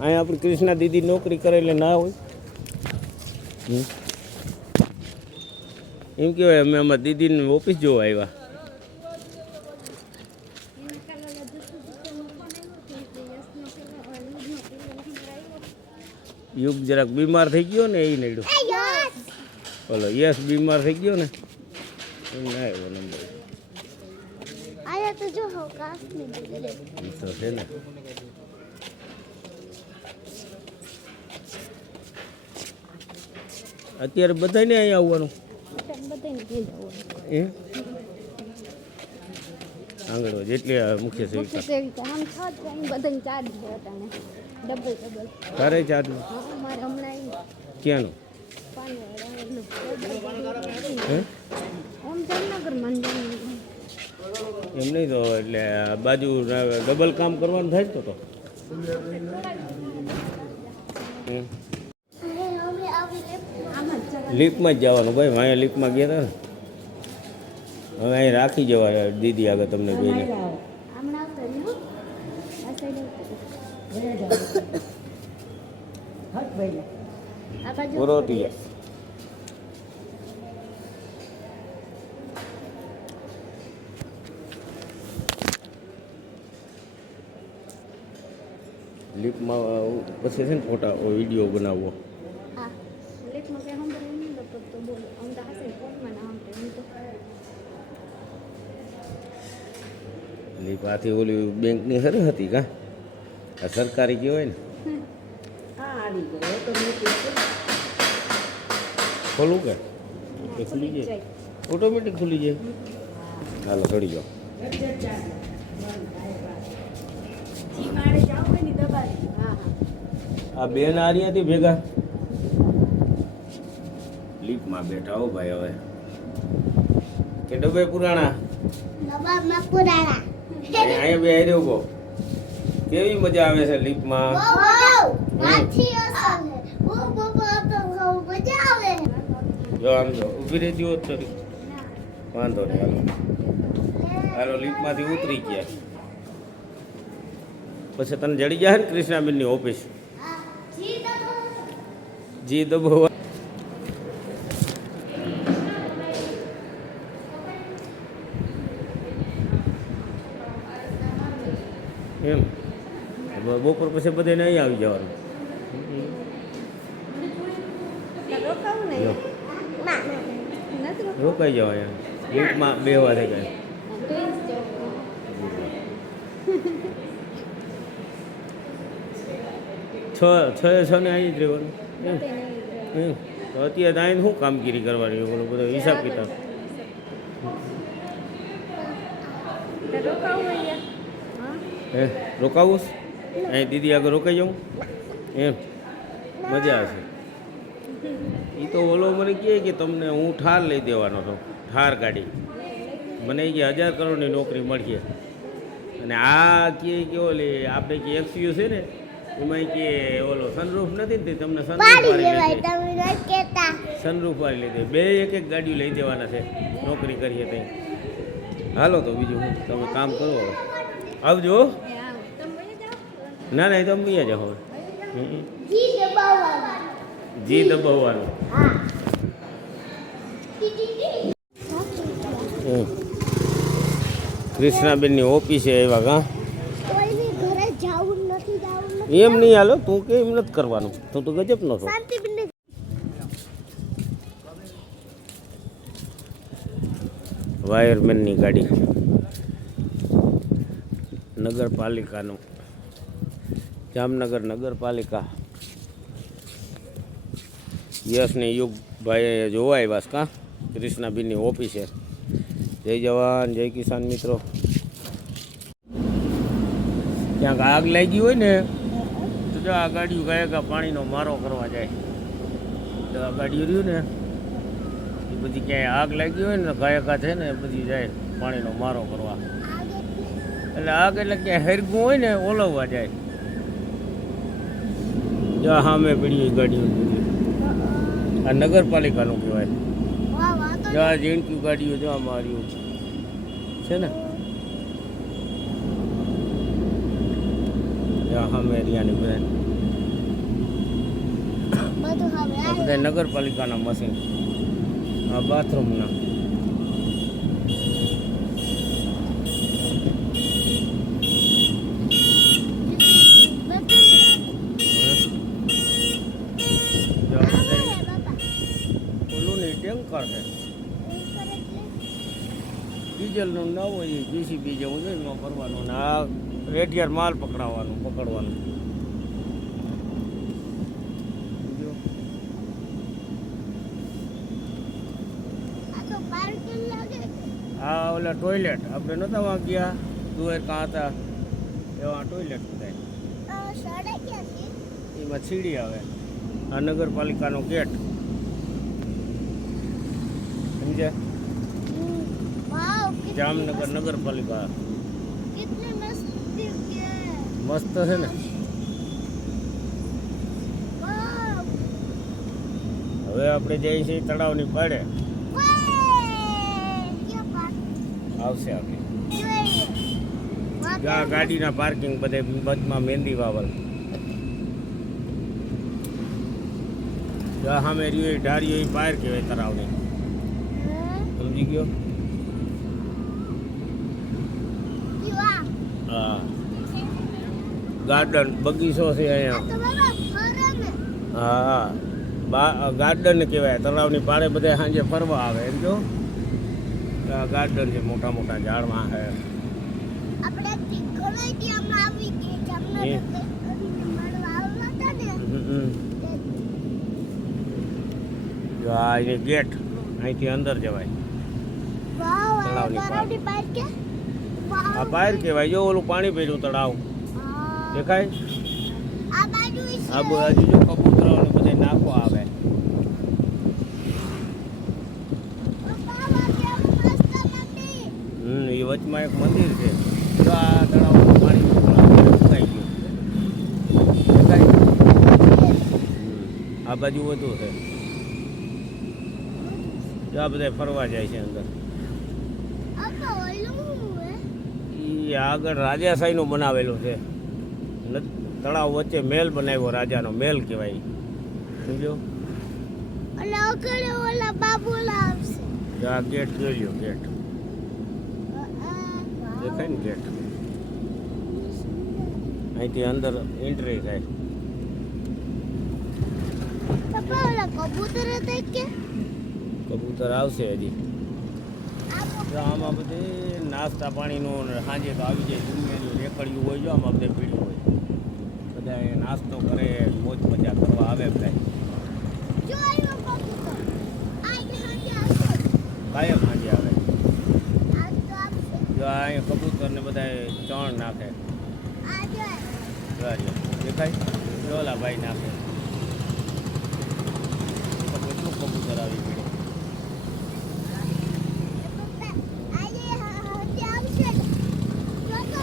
અહીંયા આપણી કૃષ્ણા દીદી નોકરી કરે એટલે ના હોય. એમ કહેવાય અમે અમારા દીદીની ઓફિસ જોવા આવ્યા. યુગ જરાક બીમાર થઈ ગયો ને એ નડ્યો. બોલો યસ બીમાર થઈ ગયો ને ના આવ્યો નંબર. તો છે ને અત્યારે બધાને અહીંયા આવવાનું એ આંગણવાડી જેટલી મુખ્ય સેવિકા તારે ચાર્જ ક્યાંનું એમ નહીં તો એટલે બાજુ ડબલ કામ કરવાનું થાય તો લિફ્ટમાં જ જવાનું ભાઈ. અહીંયા લિફ્ટમાં ગયા હતા ને હવે અહીં રાખી જવાય દીદી આગળ તમને બેને રોટિયા લિફ્ટમાં પછી છે ને ફોટા વિડીયો બનાવવો. લીપ આથી ઓલી બેંકની સરસ હતી કા આ સરકારી કહેવાય ને ખોલું કે ખુલી જાય ઓટોમેટિક ખુલી જાય. હાલો ચડી જાઓ. આ બેન આ રહ્યા હતી ભેગા લીપમાં બેઠા હો ભાઈ. હવે કે ડબ્બે પુરાણા અહીંયા બે હારે ઉભો. કેવી મજા આવે છે લીપમાં. જો આમ જો ઊભી રહી દો થોડી વાંધો નહીં. હાલો હાલો લીપમાંથી ઉતરી ગયા પછી તને જડી જાય ને કૃષ્ણાબેનની ઓફિસ જી દબો એમ બપોર પછી બધાને અહીં આવી જવાનું. રોકાઈ જાવ અહીંયા લીફ્ટમાં બેવા થઈ ગયા. છ ને અહીં જ રહેવાનું એમ. તો અત્યારે અહીં શું કામગીરી કરવાની બોલો બધો હિસાબ કિતાબ. હે રોકાવું અહીં દીદી આગળ રોકાઈ જાઉં એમ મજા આવશે. એ તો ઓલો મને કહે કે તમને હું ઠાર લઈ દેવાનો છું ઠાર ગાડી. મને કે 1000 કરોડની નોકરી મળશે. અને આ કહે કે ઓલી આપણે કે એક્સયુ છે ને એમાં કે ઓલો સનરૂફ નથી ને તમને સનરૂફ વાળી લઈ દે. બે એક ગાડીઓ લઈ દેવાના છે નોકરી કરીએ ત્યાં. હાલો તો બીજું હું તમે કામ કરો હવે આવજો. ના ના એ તો અમે જાઓ હવે જી દબાવવાનું. કૃષ્ણાબેનની ઓફિસે આવ્યા કા એમ નહીં હાલો તું કે એમ નથી કરવાનું. તું તો ગજબ નો છો. વાયરમેનની ગાડી નગરપાલિકાનું જામનગર નગરપાલિકા યશને યુગભાઈ જોવા આવ્યા કા કૃષ્ણાબેનની ઓફિસે. જય જવાન જય કિસાન મિત્રો. ક્યાંક આગ લાગી હોય ને તો જો આ ગાડીઓ ગાયકા પાણીનો મારો કરવા જાય. તો આ ગાડીઓ રહ્યું ને એ બધી ક્યાંય આગ લાગી હોય ને ગાયકા છે ને બધી જાય પાણીનો મારો કરવા. એટલે આગ એટલે ક્યાંય હરગું હોય ને ઓલવવા જાય. જો સામે પડી ગાડીઓ આ નગરપાલિકાનું કહેવાય. જો આ ઝીણક્યુ ગાડીઓ જો આમાં રહ્યું છે ને સામે એરિયાની બધા આ બધા નગરપાલિકાના મશીન, આ બાથરૂમના. ઓલું નહીં, ટેન્કર છે ડીઝલનું ન હોય એ જીસીબી જેવું છે એમાં ભરવાનું ને આ રેડિયર માલ પકડવાનું. આ ઓલા ટોયલેટ આપણે નહોતા વાં ગયા દુવેર કાં હતા એવા ટોયલેટ બધા એમાં સીડી આવે. આ નગરપાલિકાનો ગેટ સમજ્યા, જામનગર નગરપાલિકા મસ્ત છે ને. હવે આપણે જઈએ છીએ તળાવની પાડે, આવશે આપણે ગાડીના પાર્કિંગ બધે બચમાં મહેંદી વાવલ સામે રહ્યું ઢારીઓ એ પાર કહેવાય તળાવની, સમજી ગયો. હા ગાર્ડન બગીચો છે અહીંયા. હા ગાર્ડન કહેવાય તળાવની પાળે બધા સાંજે ફરવા આવે એમ જો. ગાર્ડન છે, મોટા મોટા ઝાડમાં છે. આ ગેટ અહીંથી અંદર જવાય તળાવની પાર. આ પાર કહેવાય. જો ઓલું પાણી પીડ્યું તળાવ દેખાય. આ બાજુ જો કબૂતરો ને બધે નાખો આવે. એ વચમાં એક મંદિર છે. જો આ તળાવનું પાણી સુકાઈ ગયું દેખાય. આ બાજુ વધુ છે. જો આ બધા ફરવા જાય છે અંદર. એ આગળ રાજાશાહીનું બનાવેલું છે. તળાવ વચ્ચે મહેલ બનાવ્યો, રાજાનો મહેલ કહેવાય, સમજો. આ ગેટ જોઈ લો, ગેટ દેખાય ને ગેટ. અહીંથી અંદર એન્ટ્રી થાય. કબૂતર આવશે હજી. આમાં બધે નાસ્તા પાણીનું સાંજે તો આવી જાય. જુમેલું રેકડિયું હોય, જો આમાં બધે પીડ્યું હોય. બધા નાસ્તો કરે, મોજ મજા કરવા આવે બધા. કાયમ સાંજે આવે. જો અહીંયા કબૂતર ને બધા ચણ નાખે. દેખાય જોલા ભાઈ નાખે. કેટલું કબૂતર આવી ગયું.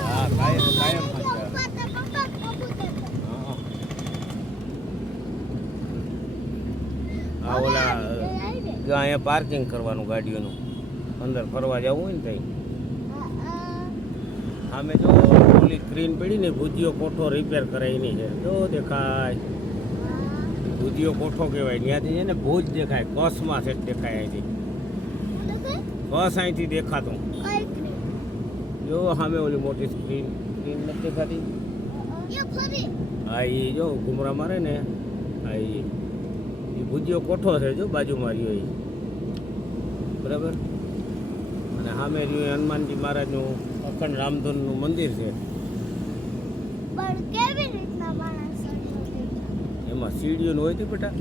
હા કાયમ કાયમ હા ઓલા અહીંયા પાર્કિંગ કરવાનું ગાડીઓનું. અંદર ફરવા જવું હોય ને ત્યાં સામે જો ઓલી સ્ક્રીન પડી ને ભુજીયો કોઠો રિપેર કરે એની છે. જો દેખાય ભુજીયો કોઠો કહેવાય. ત્યાંથી છે ને ભુજ દેખાય. કસમાં છે દેખાય. અહીંથી કસ અહીંથી દેખાતું. જો સામે ઓલી મોટી સ્ક્રીન નથી દેખાતી. હા એ જો ઘુમરા મારે ને. હા એ ભુજીયો કોઠો છે. જો બાજુમાં રહ્યો એ બરાબર. અને સામે રહ્યું હનુમાનજી મહારાજનું અખંડ રામધૂનનું મંદિર છે. એમાં સીડીઓનું હોય હતું બેટા.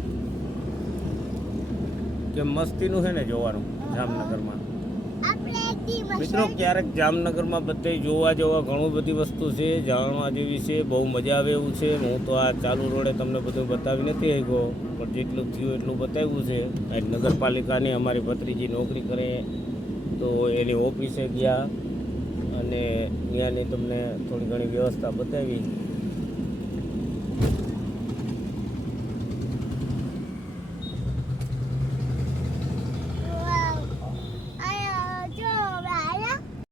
કે મસ્તીનું છે ને જોવાનું જામનગરમાં. મિત્રો ક્યારેક જામનગરમાં બધે જોવા ઘણું બધી વસ્તુ છે, જાણવા જેવી છે, બહુ મજા આવે એવું છે. હું તો આ ચાલુ રોડે તમને બધું બતાવી નથી આવ્યો, પણ જેટલું થયું એટલું બતાવ્યું છે. આ નગરપાલિકાની અમારી ભત્રીજી નોકરી કરે તો એની ઓફિસે ગયા અને ત્યાંની તમને થોડી ઘણી વ્યવસ્થા બતાવી.